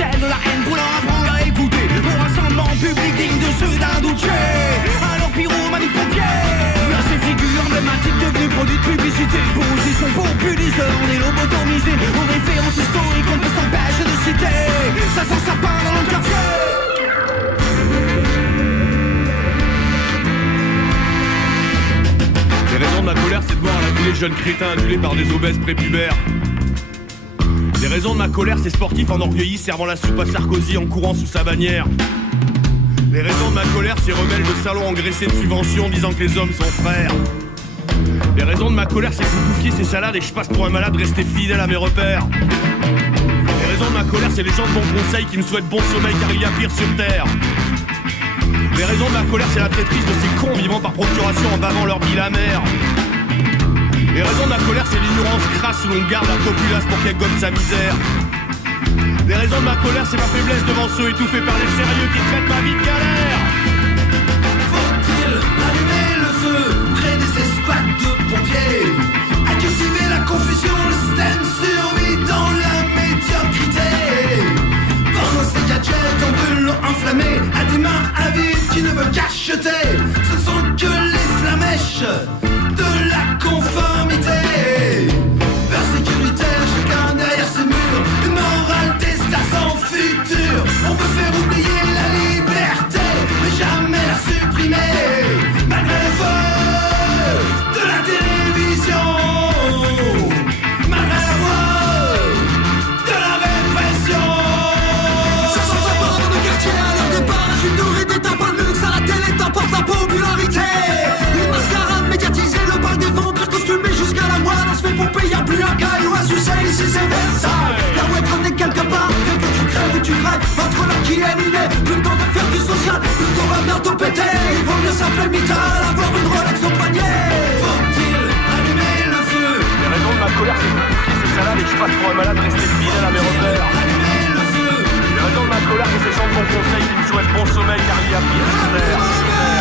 celle de la haine pour leur apprendre à écouter. Au rassemblement public digne de ceux d'un douché. Alors pyromanie pompiers. Là ces figures emblématiques devenues produits de publicité. Position populiste, on est lobotomisé. Aux références historiques on peut s'empêcher de citer. Ça sent sapin dans le quartier. Les raisons de ma colère, c'est de voir la de jeunes crétins adulés par des obèses prépubères. Les raisons de ma colère, c'est sportifs enorgueillis servant la soupe à Sarkozy en courant sous sa bannière. Les raisons de ma colère, c'est rebelles de salons engraissés de subventions disant que les hommes sont frères. Les raisons de ma colère, c'est que vous bouffiez ces salades et que je passe pour un malade resté fidèle à mes repères. Les raisons de ma colère, c'est les gens de bon conseil qui me souhaitent bon sommeil car il y a pire sur terre. Les raisons de ma colère, c'est la traîtrise de ces cons vivant par procuration en bavant leur bile amère. Les raisons de ma colère, c'est l'ignorance crasse où l'on garde la populace pour qu'elle gomme sa misère. Les raisons de ma colère, c'est ma faiblesse devant ceux étouffés par les sérieux qui traitent ma vie de galère. Faut-il allumer le feu, créer des escouades de pompiers, à cultiver la confusion, le système survit dans la médiocrité. Pendant ces gadgets en brûlant enflammés, à des mains avides qui ne veulent qu'acheter, ce sont que les flamèches de la conformité. Peur sécuritaire, chacun derrière ses murs, une morale d'estar sans futur. On peut faire oublier la liberté, mais jamais la supprimer. Malgré le feu de la télévision, malgré la voix de la répression. Ça sent sa part dans nos quartiers à leur départ. La chute nourrie des tapes à luxe à la télé t'emporte la popularité. Une mascarade médiatisée, le bal des vampires costumés jusqu'à la moelle. On se fait pomper, y'a plus un caille ou un succès, ici c'est Versailles. La web est quelque part, fait que tu crèves ou tu crèves. Entre là qui est miné, plus le temps de faire du social, plus le temps va bientôt péter. Il vaut mieux s'appeler mitard, avoir une Rolex au poignet. Faut-il allumer le feu? Les raisons de ma colère, c'est que vous bouffiez ces salades et que je passe pour un malade resté fidèle à mes repères. Allumer le feu. Les raisons de ma colère, c'est ces gens de bon conseil qui me souhaitent bon sommeil car il y a pire sur terre.